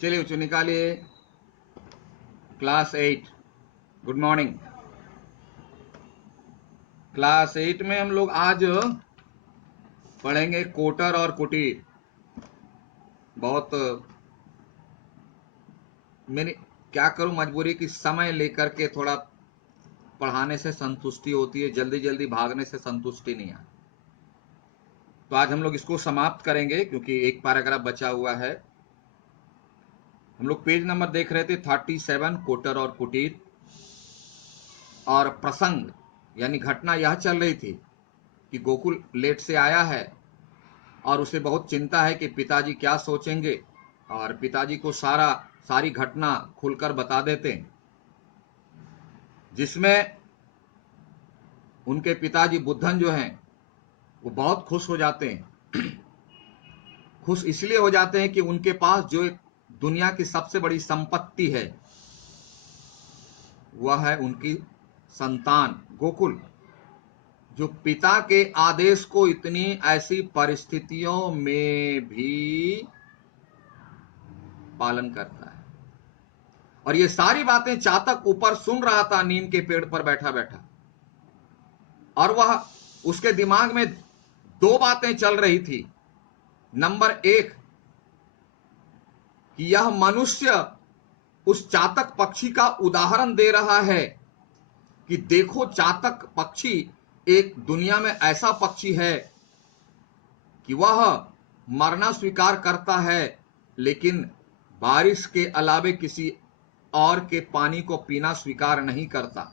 चलिए उसे निकालिए। Class 8, good morning. क्लास 8 में हम लोग आज पढ़ेंगे कोटर और कुटीर। बहुत मेरी क्या करूं, मजबूरी की समय लेकर के थोड़ा पढ़ाने से संतुष्टि होती है, जल्दी जल्दी भागने से संतुष्टि नहीं है। तो आज हम लोग इसको समाप्त करेंगे क्योंकि एक पैराग्राफ बचा हुआ है। हम लोग पेज नंबर देख रहे थे 37, कोटर और कुटीर। और प्रसंग यानी घटना यह चल रही थी कि गोकुल लेट से आया है और उसे बहुत चिंता है कि पिताजी क्या सोचेंगे, और पिताजी को सारी घटना खुलकर बता देते हैं, जिसमें उनके पिताजी बुद्धन जो हैं वो बहुत खुश हो जाते हैं। खुश इसलिए हो जाते हैं कि उनके पास जो एक दुनिया की सबसे बड़ी संपत्ति है वह है उनकी संतान गोकुल, जो पिता के आदेश को इतनी ऐसी परिस्थितियों में भी पालन करता है। और ये सारी बातें चातक ऊपर सुन रहा था नीम के पेड़ पर बैठा बैठा, और वह उसके दिमाग में दो बातें चल रही थी। नंबर एक, कि यह मनुष्य उस चातक पक्षी का उदाहरण दे रहा है कि देखो, चातक पक्षी एक दुनिया में ऐसा पक्षी है कि वह मरना स्वीकार करता है, लेकिन बारिश के अलावे किसी और के पानी को पीना स्वीकार नहीं करता।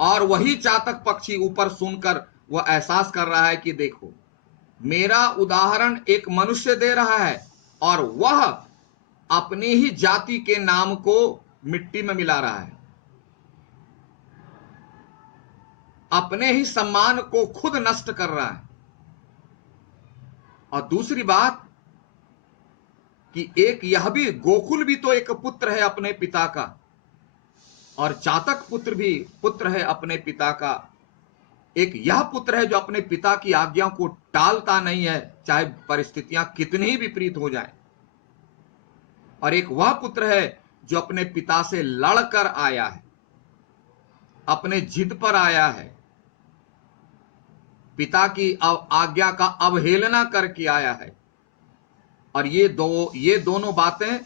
और वही चातक पक्षी ऊपर सुनकर वह एहसास कर रहा है कि देखो, मेरा उदाहरण एक मनुष्य दे रहा है और वह अपनी ही जाति के नाम को मिट्टी में मिला रहा है, अपने ही सम्मान को खुद नष्ट कर रहा है। और दूसरी बात कि एक यह भी, गोकुल भी तो एक पुत्र है अपने पिता का, और चातक पुत्र भी पुत्र है अपने पिता का। एक यह पुत्र है जो अपने पिता की आज्ञा को टालता नहीं है, चाहे परिस्थितियां कितनी ही विपरीत हो जाएं। और एक वह पुत्र है जो अपने पिता से लड़कर आया है, अपने जिद पर आया है, पिता की आज्ञा का अवहेलना करके आया है। और ये दोनों बातें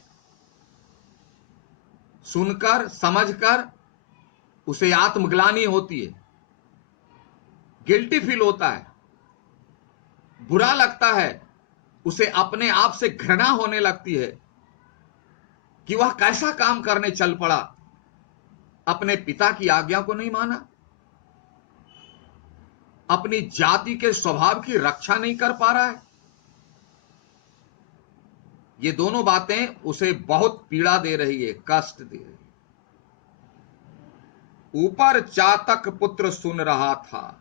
सुनकर समझकर उसे आत्मग्लानि होती है, गिल्टी फील होता है, बुरा लगता है, उसे अपने आप से घृणा होने लगती है कि वह कैसा काम करने चल पड़ा, अपने पिता की आज्ञा को नहीं माना, अपनी जाति के स्वभाव की रक्षा नहीं कर पा रहा है। ये दोनों बातें उसे बहुत पीड़ा दे रही है, कष्ट दे रही है। ऊपर चातक पुत्र सुन रहा था,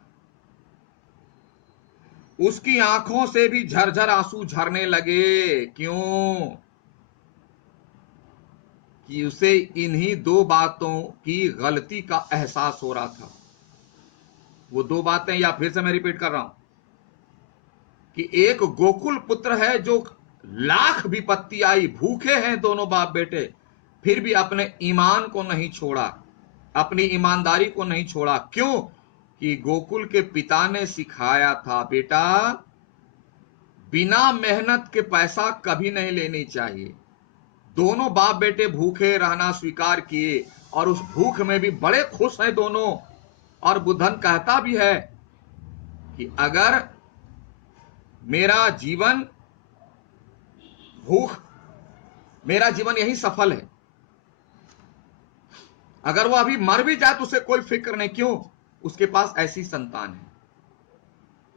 उसकी आंखों से भी झरझर आंसू झरने लगे। क्यों? कि उसे इन्हीं दो बातों की गलती का एहसास हो रहा था। वो दो बातें, या फिर से मैं रिपीट कर रहा हूं, कि एक गोकुल पुत्र है जो लाख विपत्ति आई, भूखे हैं दोनों बाप बेटे, फिर भी अपने ईमान को नहीं छोड़ा, अपनी ईमानदारी को नहीं छोड़ा। क्यों? कि गोकुल के पिता ने सिखाया था, बेटा बिना मेहनत के पैसा कभी नहीं लेनी चाहिए। दोनों बाप बेटे भूखे रहना स्वीकार किए और उस भूख में भी बड़े खुश हैं दोनों। और बुद्धन कहता भी है कि अगर मेरा जीवन भूख, मेरा जीवन यही सफल है, अगर वो अभी मर भी जाए तो उसे कोई फिक्र नहीं। क्यों? उसके पास ऐसी संतान है।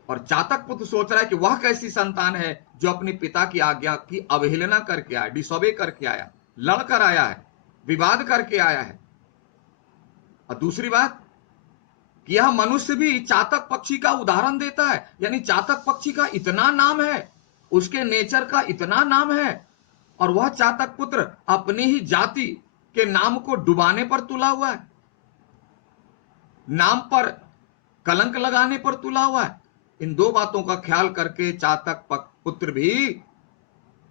और चातक पुत्र सोच रहा है कि वह कैसी संतान है जो अपने पिता की आज्ञा की अवहेलना करके आया, डिसोबे करके आया, लड़कर आया है, विवाद करके आया है। और दूसरी बात कि यह मनुष्य भी चातक पक्षी का उदाहरण देता है, यानी चातक पक्षी का इतना नाम है, उसके नेचर का इतना नाम है, और वह चातक पुत्र अपनी ही जाति के नाम को डुबाने पर तुला हुआ है, नाम पर कलंक लगाने पर तुला हुआ है। इन दो बातों का ख्याल करके चातक पुत्र भी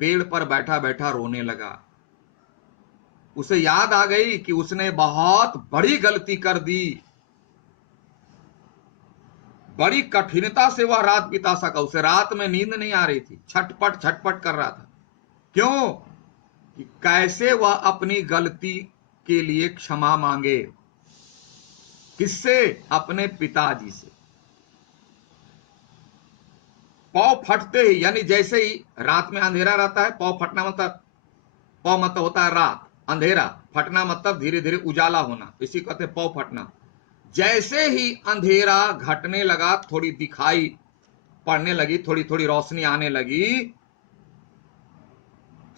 पेड़ पर बैठा बैठा रोने लगा। उसे याद आ गई कि उसने बहुत बड़ी गलती कर दी। बड़ी कठिनता से वह रात बिता सका। उसे रात में नींद नहीं आ रही थी, छटपट छटपट कर रहा था। क्यों? कि कैसे वह अपनी गलती के लिए क्षमा मांगे। किससे? अपने पिताजी से। पौ फटते ही, यानी जैसे ही रात में अंधेरा रहता है, पौ फटना मतलब, पौ मतलब होता है रात, अंधेरा, फटना मतलब धीरे धीरे उजाला होना, इसी कहते पौ फटना। जैसे ही अंधेरा घटने लगा, थोड़ी दिखाई पड़ने लगी, थोड़ी थोड़ी रोशनी आने लगी,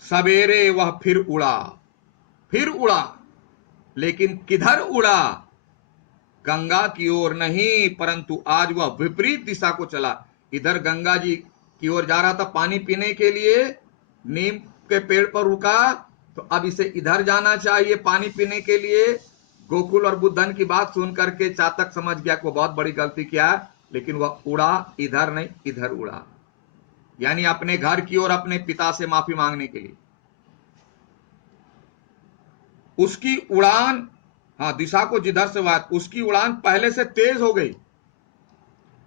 सवेरे वह फिर उड़ा। फिर उड़ा, लेकिन किधर उड़ा? गंगा की ओर नहीं, परंतु आज वह विपरीत दिशा को चला। इधर गंगा जी की ओर जा रहा था पानी पीने के लिए, नीम के पेड़ पर रुका, तो अब इसे इधर जाना चाहिए पानी पीने के लिए। गोकुल और बुद्धन की बात सुन करके चातक समझ गया कि वो बहुत बड़ी गलती किया, लेकिन वह उड़ा इधर नहीं, इधर उड़ा, यानी अपने घर की ओर, अपने पिता से माफी मांगने के लिए। उसकी उड़ान, हाँ, दिशा को जिधर से बात, उसकी उड़ान पहले से तेज हो गई।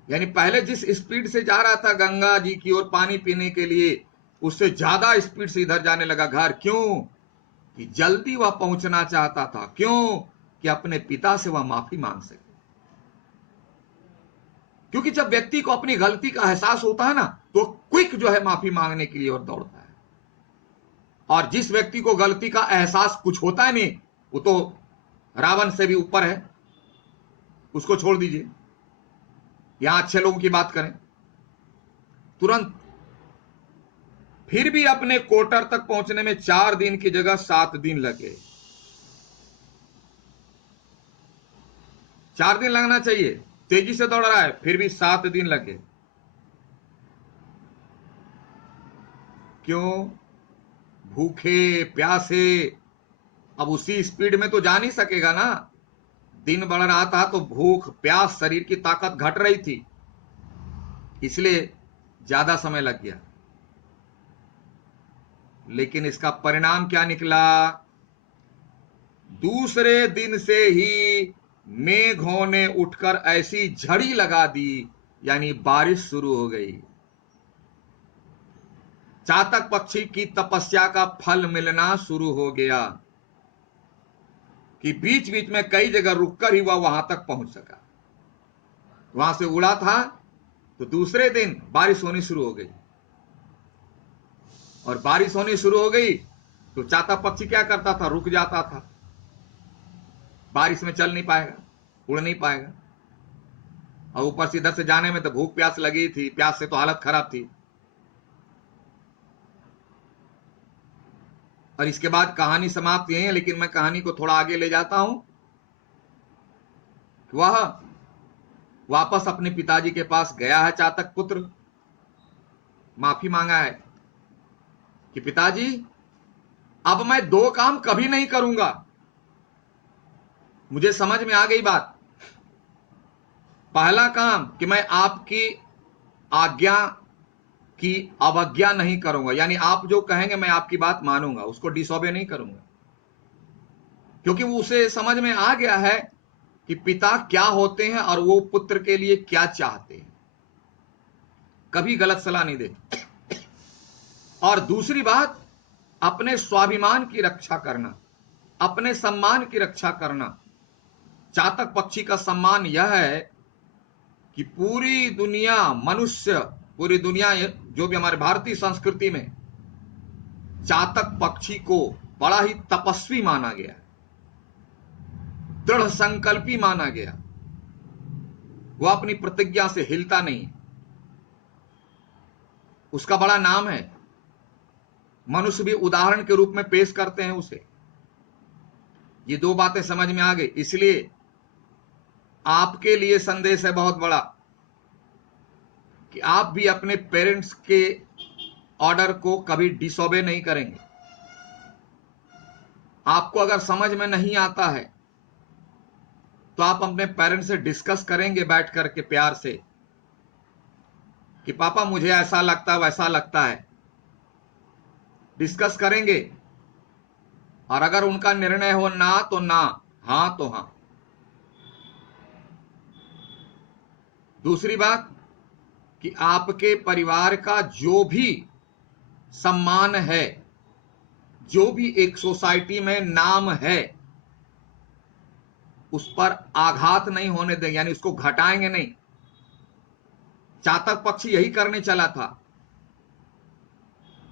यानी पहले जिस स्पीड से जा रहा था गंगा जी की ओर पानी पीने के लिए, उससे ज्यादा स्पीड से इधर जाने लगा घर। क्यों? कि जल्दी वह पहुंचना चाहता था। क्यों? कि अपने पिता से वह माफी मांग सके। क्योंकि जब व्यक्ति को अपनी गलती का एहसास होता है ना, तो क्विक जो है माफी मांगने के लिए और दौड़ता है। और जिस व्यक्ति को गलती का एहसास कुछ होता है नहीं, वो तो रावण से भी ऊपर है, उसको छोड़ दीजिए। यहां अच्छे लोगों की बात करें, तुरंत फिर भी अपने कोटर तक पहुंचने में 4 दिन की जगह 7 दिन लगे। 4 दिन लगना चाहिए, तेजी से दौड़ रहा है, फिर भी 7 दिन लगे। क्यों? भूखे प्यासे। अब उसी स्पीड में तो जा नहीं सकेगा ना। दिन बढ़ रहा था तो भूख प्यास, शरीर की ताकत घट रही थी, इसलिए ज्यादा समय लग गया। लेकिन इसका परिणाम क्या निकला? दूसरे दिन से ही मेघों ने उठकर ऐसी झड़ी लगा दी, यानी बारिश शुरू हो गई। चातक पक्षी की तपस्या का फल मिलना शुरू हो गया कि बीच बीच में कई जगह रुककर ही वह वहां तक पहुंच सका। वहां से उड़ा था तो दूसरे दिन बारिश होनी शुरू हो गई, और बारिश होनी शुरू हो गई तो चातक पक्षी क्या करता था? रुक जाता था। बारिश में चल नहीं पाएगा, उड़ नहीं पाएगा, और ऊपर से इधर से जाने में तो भूख प्यास लगी थी, प्यास से तो हालत खराब थी। और इसके बाद कहानी समाप्त यही है, लेकिन मैं कहानी को थोड़ा आगे ले जाता हूं। वह वापस अपने पिताजी के पास गया है, चातक पुत्र, माफी मांगा है कि पिताजी, अब मैं 2 काम कभी नहीं करूंगा। मुझे समझ में आ गई बात। पहला काम कि मैं आपकी आज्ञा की अवज्ञा नहीं करूंगा, यानी आप जो कहेंगे मैं आपकी बात मानूंगा, उसको डिसोबे नहीं करूंगा। क्योंकि उसे समझ में आ गया है कि पिता क्या होते हैं और वो पुत्र के लिए क्या चाहते हैं। कभी गलत सलाह नहीं देते। और दूसरी बात, अपने स्वाभिमान की रक्षा करना, अपने सम्मान की रक्षा करना। चातक पक्षी का सम्मान यह है कि पूरी दुनिया, मनुष्य, पूरी दुनिया, जो भी हमारे भारतीय संस्कृति में चातक पक्षी को बड़ा ही तपस्वी माना गया, दृढ़ संकल्पी माना गया। वह अपनी प्रतिज्ञा से हिलता नहीं, उसका बड़ा नाम है। मनुष्य भी उदाहरण के रूप में पेश करते हैं उसे। ये 2 बातें समझ में आ गई, इसलिए आपके लिए संदेश है बहुत बड़ा कि आप भी अपने पेरेंट्स के ऑर्डर को कभी डिसोबे नहीं करेंगे। आपको अगर समझ में नहीं आता है तो आप अपने पेरेंट्स से डिस्कस करेंगे बैठ करके प्यार से कि पापा मुझे ऐसा लगता है, वैसा लगता है, डिस्कस करेंगे, और अगर उनका निर्णय हो ना तो ना, हां तो हां। दूसरी बात कि आपके परिवार का जो भी सम्मान है, जो भी एक सोसाइटी में नाम है, उस पर आघात नहीं होने देंगे, यानी उसको घटाएंगे नहीं। चातक पक्षी यही करने चला था।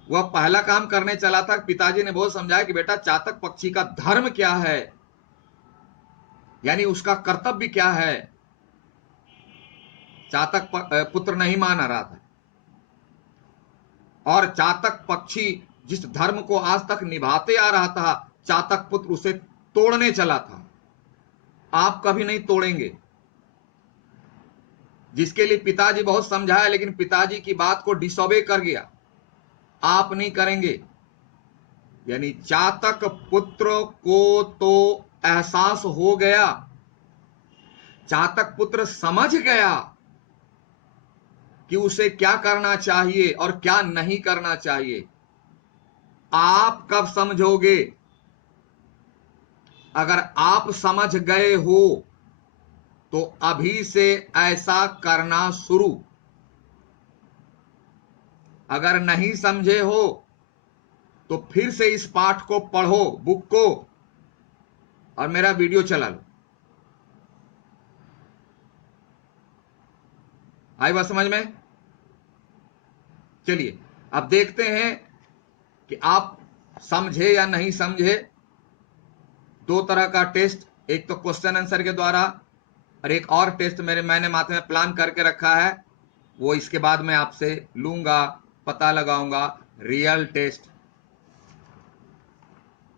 वह पहला काम करने चला था, पिताजी ने बहुत समझाया कि बेटा चातक पक्षी का धर्म क्या है, यानी उसका कर्तव्य क्या है। चातक पुत्र नहीं मान रहा था, और चातक पक्षी जिस धर्म को आज तक निभाते आ रहा था, चातक पुत्र उसे तोड़ने चला था। आप कभी नहीं तोड़ेंगे। जिसके लिए पिताजी बहुत समझाया, लेकिन पिताजी की बात को डिसोबे कर गया। आप नहीं करेंगे। यानी चातक पुत्र को तो एहसास हो गया, चातक पुत्र समझ गया कि उसे क्या करना चाहिए और क्या नहीं करना चाहिए। आप कब समझोगे? अगर आप समझ गए हो तो अभी से ऐसा करना शुरू। अगर नहीं समझे हो तो फिर से इस पाठ को पढ़ो, बुक को, और मेरा वीडियो चला लो। आई बात समझ में? चलिए अब देखते हैं कि आप समझे या नहीं समझे। दो तरह का टेस्ट, एक तो क्वेश्चन आंसर के द्वारा, और एक और टेस्ट मैंने माथे में प्लान करके रखा है, वो इसके बाद मैं आपसे लूंगा, पता लगाऊंगा, रियल टेस्ट।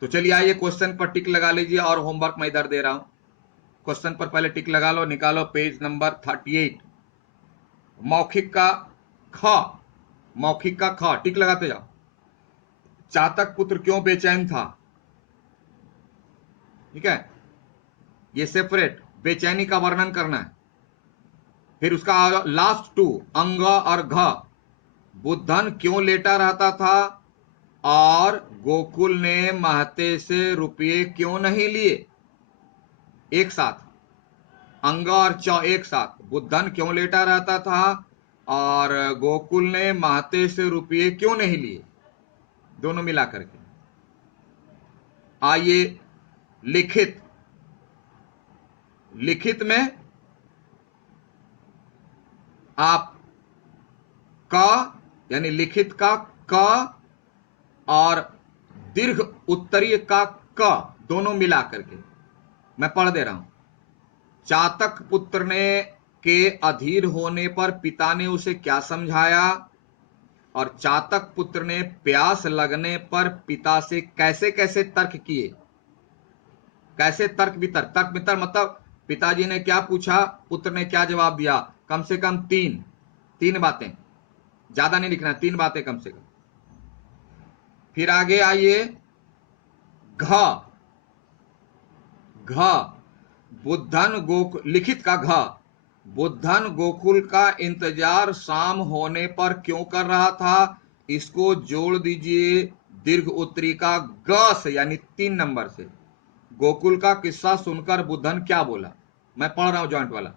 तो चलिए आइए क्वेश्चन पर टिक लगा लीजिए, और होमवर्क मैं इधर दे रहा हूं। क्वेश्चन पर पहले टिक लगा लो, निकालो पेज नंबर 38। मौखिक का ख, मौखिक का ख, टिक लगाते जाओ। चातक पुत्र क्यों बेचैन था? ठीक है, ये सेपरेट बेचैनी का वर्णन करना है। फिर उसका लास्ट टू, अंग और घ, बुद्धन क्यों लेटा रहता था और गोकुल ने महते से रुपये क्यों नहीं लिए। एक साथ, अंग और च एक साथ, बुद्धन क्यों लेटा रहता था और गोकुल ने महते से रुपये क्यों नहीं लिए, दोनों मिला करके। आइए लिखित, लिखित में आप क, यानी लिखित का क और दीर्घ उत्तरीय का क, दोनों मिला करके मैं पढ़ दे रहा हूं। चातक पुत्र ने के अधीर होने पर पिता ने उसे क्या समझाया, और चातक पुत्र ने प्यास लगने पर पिता से कैसे कैसे तर्क किए। कैसे तर्क वितर्क, तर्क वितर्क मतलब पिताजी ने क्या पूछा, पुत्र ने क्या जवाब दिया। कम से कम तीन, तीन बातें, ज्यादा नहीं लिखना, तीन बातें कम से कम। फिर आगे आइए, घ, घ, बुद्धन गोकुल, लिखित का घ, बुद्धन गोकुल का इंतजार शाम होने पर क्यों कर रहा था, इसको जोड़ दीजिए दीर्घ उत्तरी का ग से, यानी 3 नंबर से। गोकुल का किस्सा सुनकर बुद्धन क्या बोला, मैं पढ़ रहा हूं जॉइंट वाला।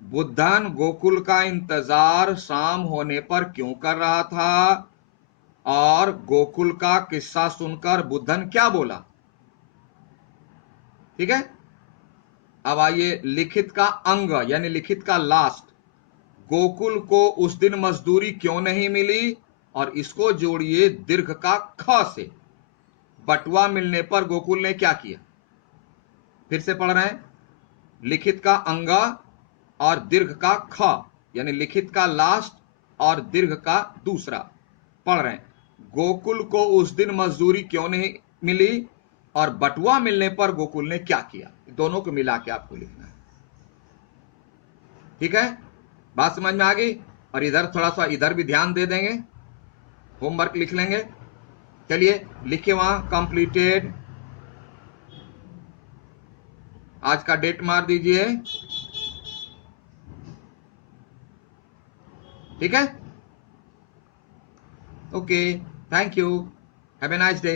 बुद्धन गोकुल का इंतजार शाम होने पर क्यों कर रहा था और गोकुल का किस्सा सुनकर बुद्धन क्या बोला। ठीक है, अब आइए लिखित का अंग, यानी लिखित का लास्ट। गोकुल को उस दिन मजदूरी क्यों नहीं मिली, और इसको जोड़िए दीर्घ का ख से। बटुआ मिलने पर गोकुल ने क्या किया। फिर से पढ़ रहे हैं, लिखित का अंग और दीर्घ का ख, यानी लिखित का लास्ट और दीर्घ का दूसरा। पढ़ रहे हैं, गोकुल को उस दिन मजदूरी क्यों नहीं मिली और बटुआ मिलने पर गोकुल ने क्या किया। दोनों को मिला के आपको लिखना है। ठीक है, बात समझ में आ गई। और इधर थोड़ा सा इधर भी ध्यान दे देंगे, होमवर्क लिख लेंगे। चलिए लिखिए वहां कंप्लीटेड, आज का डेट मार दीजिए। ठीक है, okay, thank you. Have a nice day.